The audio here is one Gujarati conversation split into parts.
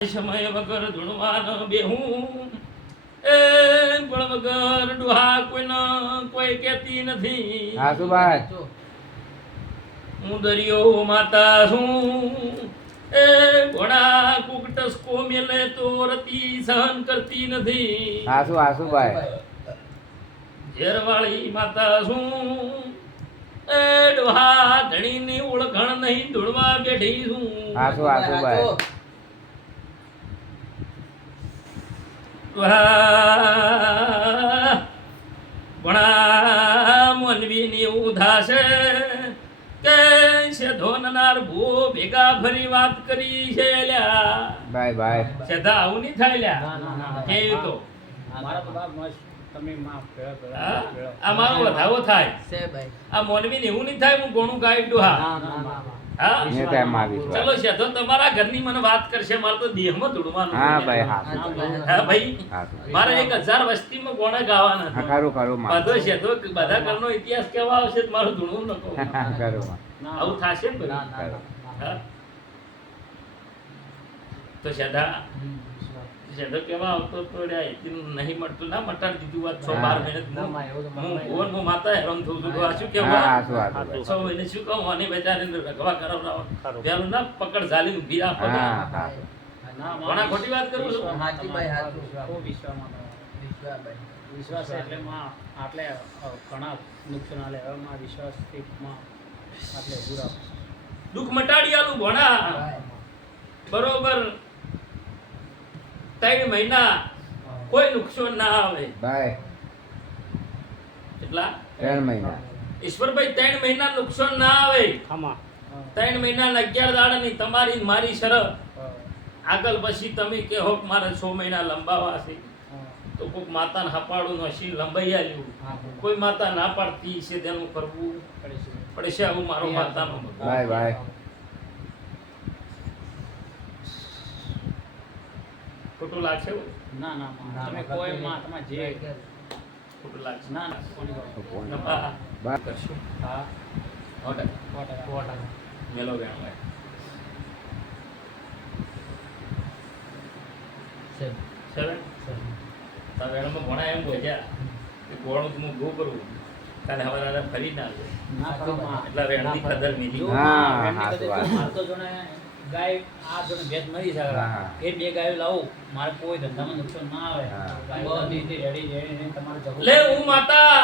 સમય વગર ધૂણવાન બેહું એ પણ વગર ડુહા કોઈ કેતી નથી. હું દરિયો માતા છું એ ઘોડા કુક ટસકો મેલે તો રતી સહન કરતી નથી. ઝેરવાળી માતા છું એ ડોહા ધણીની ઓળખણ નહીં ધૂણવા બેઠી છું. ઘણા મોનવીની એવું થાશે કે શેધોનનાર ભૂ ભેગા ફરી વાત કરી છે લ્યા. શેધા આવું નહીં થાય લ્યા. કેવું તો આ મારો વધાવો થાય. આ મોનવીને એવું નહીં થાય હું ઘણું ગાઈડું. ચલો શેધો તમારા ઘરની મને વાત કરશે. મારે તો દેહમાં ધૂળવાનું. મારે 1000 વસ્તીમાં ગોણા ગાવાના. બધો શેધો બધા ઘરનો ઇતિહાસ કેવા આવશે મારું ધૂળવું નતો. આવું થશે ને તો શેધા કેવા આવતો તો નહીં મળતું ના મટાડી દીધું. વાત 6-12 મહિને હું માતા હેરાન થઉં છું. આ શું કેવું 6 મહિને શું કહું અને બેચારીને રગવા કરાવડાવો પેલું ના પકડ ઝાલી ઊભી રાખો. ઘણા ખોટી વાત કરું છું. વિશ્વાસ એટલે આટલે ઘણા નુકસાન આલે વિશ્વાસથી આટલે પૂરા દુઃખ મટાડી આલું ભણા બરોબર. 3 મહિના કોઈ નુકસાન ના આવે. એટલા 3 મહિના ઈશ્વરભાઈ 3 મહિના નુકસાન ના આવે. 3 મહિના 11 દાડાની તમારી મારી શરત. આગળ પછી તમે કહો કે મારે 6 મહિના લંબાવા છે તો કોઈક માતાને હપાડું નસીન લંબાઈ આલ્યું. કોઈ માતા ના પાડતી છે તેનું કરવું પડશે. આવું મારો માતાનો ખોટું લાગશે? ના તમે કોઈ માં તમારે જે ખોટું લાગશે ના કરશું. હા મેલો ગયા વેણમાં ભણા એમ બોલ્યા કે ગોળું હું ગો કરું કાલે હવે ફરી ના એટલે વેણની કદર મિલી. ગાય આ જોને ભેજ મરી જાય એ 2 ગાયો લાવું મારે કોઈ ધંધામાં નુકસાન ના આવે. રેડી તમારે લે હું માતા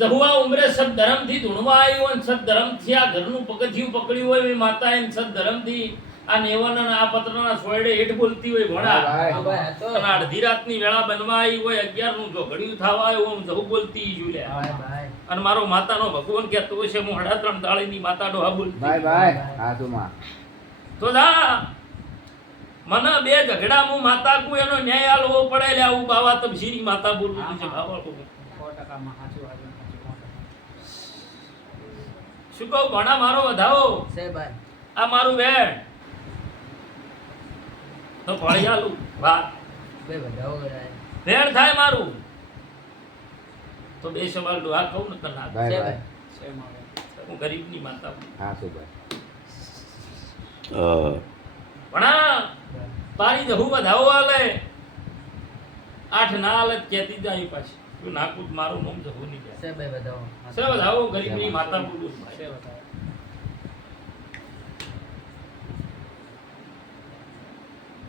જહુઆ ઉમરે સદ ધર્મથી ધૂણવા આવ્યો અને સદ ધર્મથી આ ઘરનું પગથિયું પકડ્યું હોય એ માતા એને સદ ધર્મથી આ નેવાના આ પત્રના સોયડે હેઠ બોલતી હોય ભણા અને અડધી રાતની વેળા બનવા આવી હોય 11 નું ઝઘડ્યું થવા આવ્યું હું જહુ બોલતી જુલ્યા અને મારો માતાનો ભગવાન કહેતો છે હું 3.5 દાળીની માતા ડોહા બોલતી. તો જા મને 2 ઝઘડા હું માતા કુ એનો ન્યાય આલવો પડે લે. આવું બાવા તબસીરી માતા બોલું છે. બાવા 100% શું કહું ભણા મારો વધાવો આ મારું વેણ તો ફળી આલું વાત વેણ થાય મારું તો 2 સવાલ ડોહા કહું ને કના હું ગરીબની માતા ભણા તારી જહુ વધાવો આલે 8 ના આલે કેતી જાય પાછી તું નાકુત મારું નામ જહુ ની છે વધાવો ગરીબની માતા બોલું છે.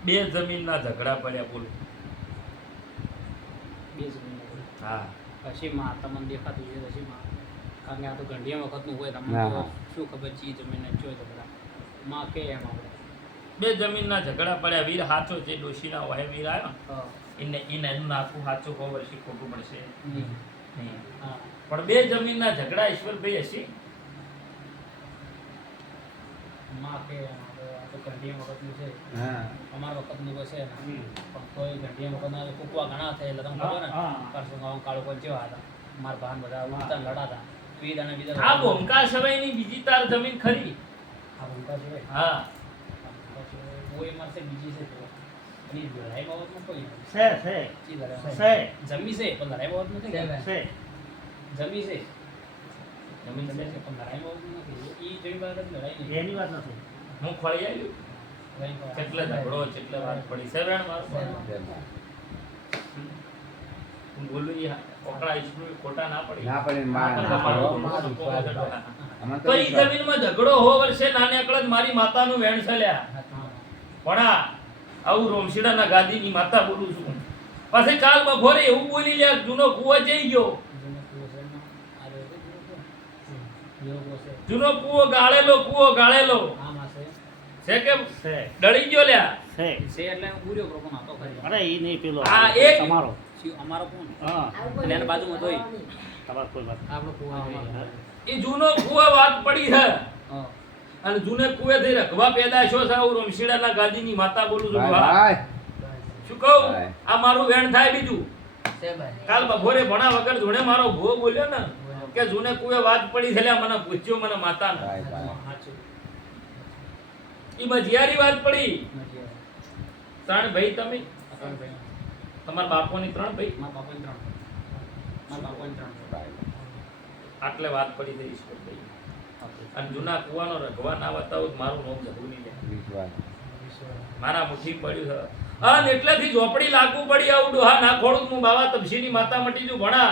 બે જમીનના ઝઘડા પડ્યા બોલું. 2 જમીન હા પછી માં તમને દેખાતું છે પછી માં કારણ કે આ તો ઘંટિયા વખતનું હોય તમને તો શું ખબર ચી જમીન જોઈ તો બધા માં કે એમ આપણે 2 જમીનના ઝઘડા પડ્યા. વીર હાચો જે ડોશીના હોય વીર આવ્યો એને એનું નાખું સાચું કહો વર્ષી ખોટું પડશે નહીં. પણ 2 જમીનના ઝઘડા ઈશ્વરભાઈ હશે માં કે તો ઘંટિયા વખતનું છે અમારા વખતનું કોઈ છે પણ કોઈ ઘંટિયા વખતના કુકવા ઘણા થાય એટલે તમને ખબર ને પરસું ગામ કાળો કોઈ જેવા હતા મારા ભાન બધા ઉડતા લડાતા વીર અને બીજા આ ભોંકા સવાયની બીજી તાર જમીન ખરી? આ ભૂંકા છે હા કોઈ મારસે બીજી છે તો એની લડાઈ બાબતમાં કોઈ છે જમી છે પણ લડાઈ બાબત નથી છે જમી છે જમીન છે પણ લડાઈ બાબત નથી. એ જેવી બાબત લડાઈ નહીં એની વાત નથી. હું ખોળી આવ્યું કેટલે ઝઘડો કેટલે વાત પડી છે વેણ મારો હું બોલું ઈ ઓકળા ઈશ્વર ખોટા ના પડી ના પડે માં ના પડો. અમને તો તો ઈ જમીનમાં ઝઘડો હો વર્ષે નાને અકળ જ મારી માતાનું વેણ છે લ્યા પણ આવું રોમશીડાના ગાદીની માતા બોલું છું પછી કાલ બપોરે એવું બોલી લ્યા જૂનો કૂવો જઈ ગયો જૂનો કૂવો ગાળેલો છે કે ડળી ગયો લ્યા અરે ઈ નહીં પેલો આ એક તમારો અમારો કોણ હા એટલે એના બાજુમાં તોય તમારો કોઈ વાત આપણો કુવા એ જૂનો કૂવો વાત પડી છે અને જૂને કૂવેથી રખવા પેદાશો છે આવું રોમશીડાના ગાદીની માતા બોલું છું ભાઈ હા. ભાઈ શું કહું ભાઈ. આ મારું વેણ થાય બીજું કાલ બપોરે ભણા વગર જોડે મારો ભો બોલ્યો ને કે જૂને કુએ વાત પડી છે લ્યા મને પૂછ્યો મને માતાને ભાઈ ભાઈ ઈ મજિયારી વાત પડી ત્રણ ભાઈ તમે તમારા બાપોની ત્રણ ભાઈ આટલે વાત પડી થઈ ઈશ્વરભાઈ અને જૂના કુવાનો રઘવા ના બતાવું તો મારું નામ જવું નહીં લે વિશ્વાસ મારા મુઠ્ઠી પડ્યું છે અને એટલેથી ઝોપડી લાગુ પડી આવું ડોહા ના ખોડું હું બાવા તપસીની માતા મટી જુ ભણા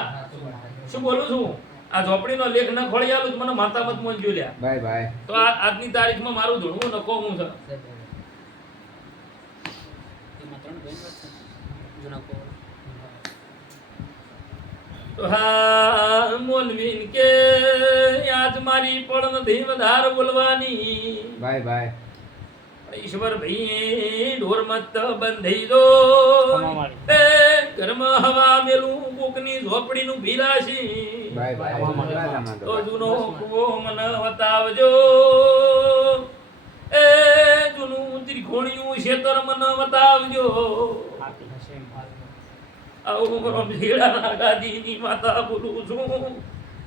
શું બોલું છું આ ઝોપડીનો લેખ ન ખોળી આલું તો મને માતા મત મોંજ્યો લ્યા ભાઈ ભાઈ તો આજની તારીખમાં મારું ધૂણવું નકો હું છે તો હા મોનવીન કે આજ મારી પણ નથી વધાર બોલવાની ભાઈ ભાઈ ઈશ્વર ભાઈ ઢોર મત બંધી દો તમારી. એ ઘરમાં હવા મેલું કોકની ઝોપડીનું ભીલાશી ભાઈ ભાઈ તો જૂનો કૂવો મને બતાવજો એ જૂનું ત્રિકોણિયું ક્ષેત્ર મને બતાવજો આવું રમઝીડાના ગાદીની માતા બોલું છું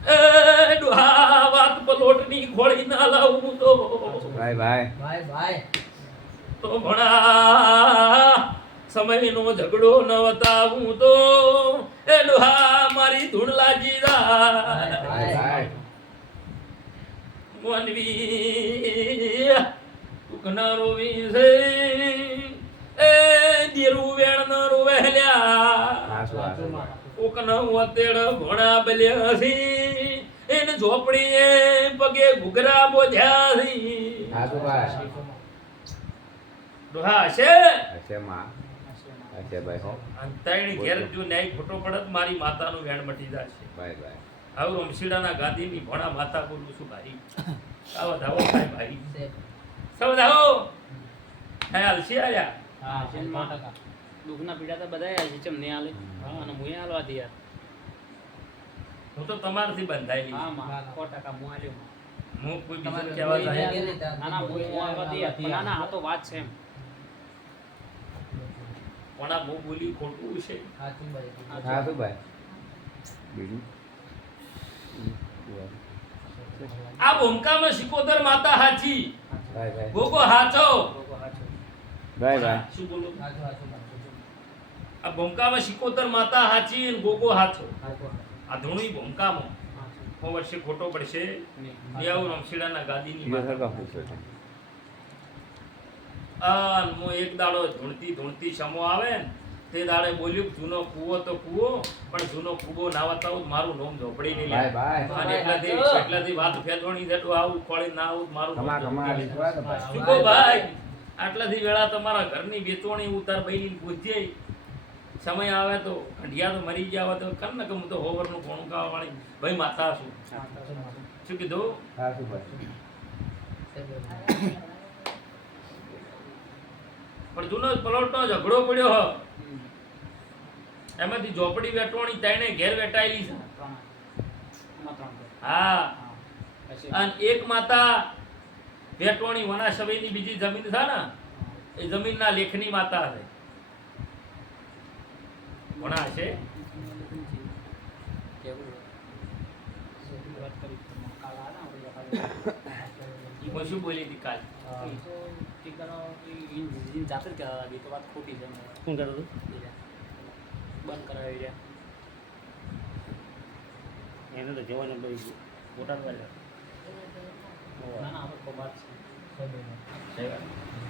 એ ડોહા વાત પલોટની ખોળી ના લાવું તો ભાઈ ભાઈ તો ભણા સમયનો ઝઘડો ન બતાવું તો એ ડોહા મારી ધૂળ લાગી જાય ભાઈ ભાઈ મોનવી દુઃખના રોવી છે એ દેરું વેણ ન રોવેલ્યા હાસુ હાસુ કોકના વતેડ ભણા બલ્યા છે એને ઝોપડીએ પગે ઘૂઘરા બોધ્યા છે હાસુ ભાઈ ડોહા છે હશે માં હશે ભાઈ હો અંતાયણી ઘેર જો ન્યાય ખોટો પડત મારી માતાનું વેણ મટી જશે ભાઈ ભાઈ આવું રમશીડાના ગાદીની ભણા માતા બોલું છું ભાઈ આવો ધાવો થાય ભાઈ સૌ ધાવો હે અલસી આયા દુઃખના પીડા તો બધા ચમ નહીં આલે અને મુએ આલવા દે યાર હું તો તમારથી બંધાયેલી હા માં 100% મુ આલ્યો હું કોઈ બીજું કહેવા જાય ના ના મુ આલવા દે યાર ના ના આ તો વાત છે એમ પણ આ હું બોલી ખોટું છે હાસુ ભાઈ બીજું આ ભૂમકામાં સિકોદર માતા હાચી ભાઈ ભાઈ ગોગો હાચો ભાઈ ભાઈ શું બોલું આ ભૂમકામાં સિકોદર માતા હાચી અને ગોગો હાચો આ ધૂણી ભૂમકામાં હો વર્ષે ખોટો પડશે નિયાવું રમશીડાના ગાદીની બીજો માતા સરખા પૂછો છે અને હું એક દાડો ધૂણતી સમો આવે ને તે દાડે બોલ્યું કે જૂનો કૂવો તો કૂવો પણ જૂનો કૂવો ના બતાવું તો મારું નામ ઝોપડી નહીં લે ભાઈ ભાઈ અને એટલાથી વાત ફેદોણી જેટલું આવું ખોળી ના આવું મારું નામ કમા કમા ઝોપડી નહીં લે. વિશ્વાસ ભાઈ શું કહું ભાઈ આટલાથી વેળા તમારા ઘરની વેચોણી ઉતાર બૈરી પૂછજે સમય આવે તો ઘંટિયા તો મરી ગયા હોય તો કર ને કે હું તો હોવરનું કોણું ખાવા વાળી ભાઈ માતા છું શું કીધું હાસુ ભાઈ પણ જૂનો પલોટનો ઝઘડો પડ્યો હ એમાંથી ઝોપડી વેટવાની તાઈને ઘેર વેટાયેલી છે હા અને એક માતા વેટવાની વના સભ્યની બીજી જમીન છે ને એ જમીનના લેખની માતા છે વણા છે ઈ શું બોલી હતી કાલ જાતે જ કહેવા લાગી તો વાત ખોટી છે શું કરતો હતો? બંધ કરાવી રહ્યા એને તો જવાનું ભાઈ મોટા ના ના આપણે વાત છે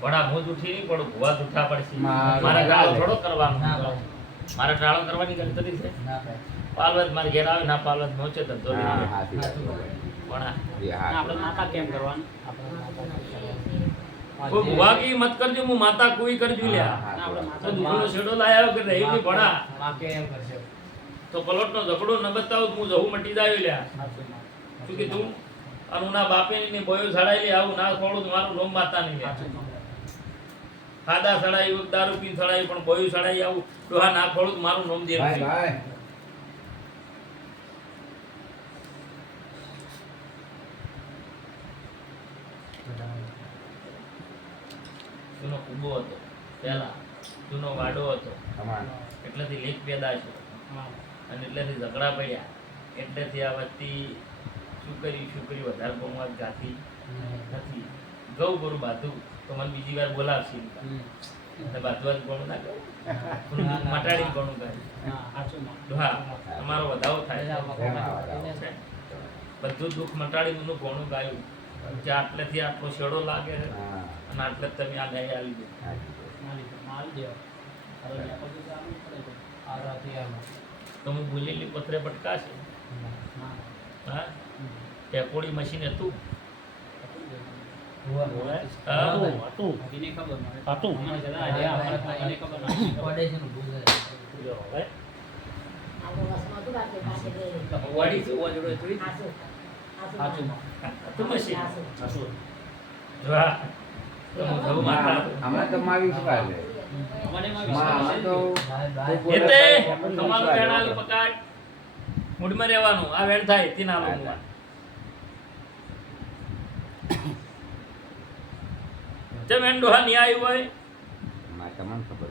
વડા હું જૂઠી નહીં પડું, ભુવા જૂઠા પડશે. મારે મારે ટાળો ચાલે. થોડો કરવાનો. ના ભાઈ. મારે ટાળો કરવાની ગણતરી છે. ના ભાઈ. પાલવત મારે ઘેર આવે ના પાલવત પહોંચે તો તો હા, હાચી વાત. વડા એ હાચી. આપણે માતા કેમ કરવાનું આપણે માતા કરવાનું. કોઈ ભુવા કી મત કરજો, હું માતા કોઈ કરજો લ્યા. હા, ના, આપણે હાચી તો વાત. દુખનો છેડો લાયા કે રહી ની ભણા માં કે એમ કરશે. તો પલોટનો ઝઘડો ન બતાવો તો હું જહું મટી જાય લ્યા. સાચું માં. શું કીધું? અને ઉના બાપે ને બોયો સડાયેલી આવું ના ખોડું તો મારું લોમ માતા નહીં લ્યા. સાચું માં. ખાધા સડાયું, દારૂ પીને સડાયું, પણ બોયું સડાઈ આવું ડોહા ના ખોડું તો મારું નોમ દે. ભાઈ, ભાઈ. જૂનો કૂબો હતો પહેલા, જૂનો વાડો હતો, તમારે. એટલેથી લીક પેદા છે હા. અને એટલેથી ઝઘડા પડ્યા, એટલેથી આ વતી છોકરી વધારે બહુમત જાતી નથી. ગૌ ગરુ બાધું તો મને બીજી વાર બોલાવશે એટલે બાંધવાનું કોણું ના કહું, મટાડીને કોણું કહે. હા, સાચું માં. હા, અમારો વધાવો થાય એના છે. વગર છે. બધું દુઃખ મટાડીને એનું કોણું ગાયું કે આટલેથી આટલો શેડો લાગે છે હા, અને આટલે જ તમે આ ન્યાય આવી દો. હાચી વાત. મારી દેવા. હવે ત્યાં પછી તો આવવું પડે તો. આ રાતે આમાં. તો હું બોલેલી પથરે પટકાશે. ના. હા, ટેકોડી મશીન હતું. હુવા. હા. હતું એને ખબર મને. હતું. અમારે જરા આઈડિયા અમારે તો એને ખબર નથી. જો હવે વાડી છે, ઉવા જોડે જોઈ. સાચું માં. હતું મશીન. હતું જો હા. તો હું જઉં માથા. હમણાં તો માવી શું કાલે? અમને એમાં માં, વિશ્વાસ હમણાં તો છે. કોઈ બોલે એટલે તો આપણને તમારું વિશ્વાસ વેણાલું આવે. પકાડ મૂડમાં રહેવાનું. આ વેણ થાય તીના લોકોમાં. જે વેણ ડોહા નહીં આવ્યું હોય માં તમને ખબર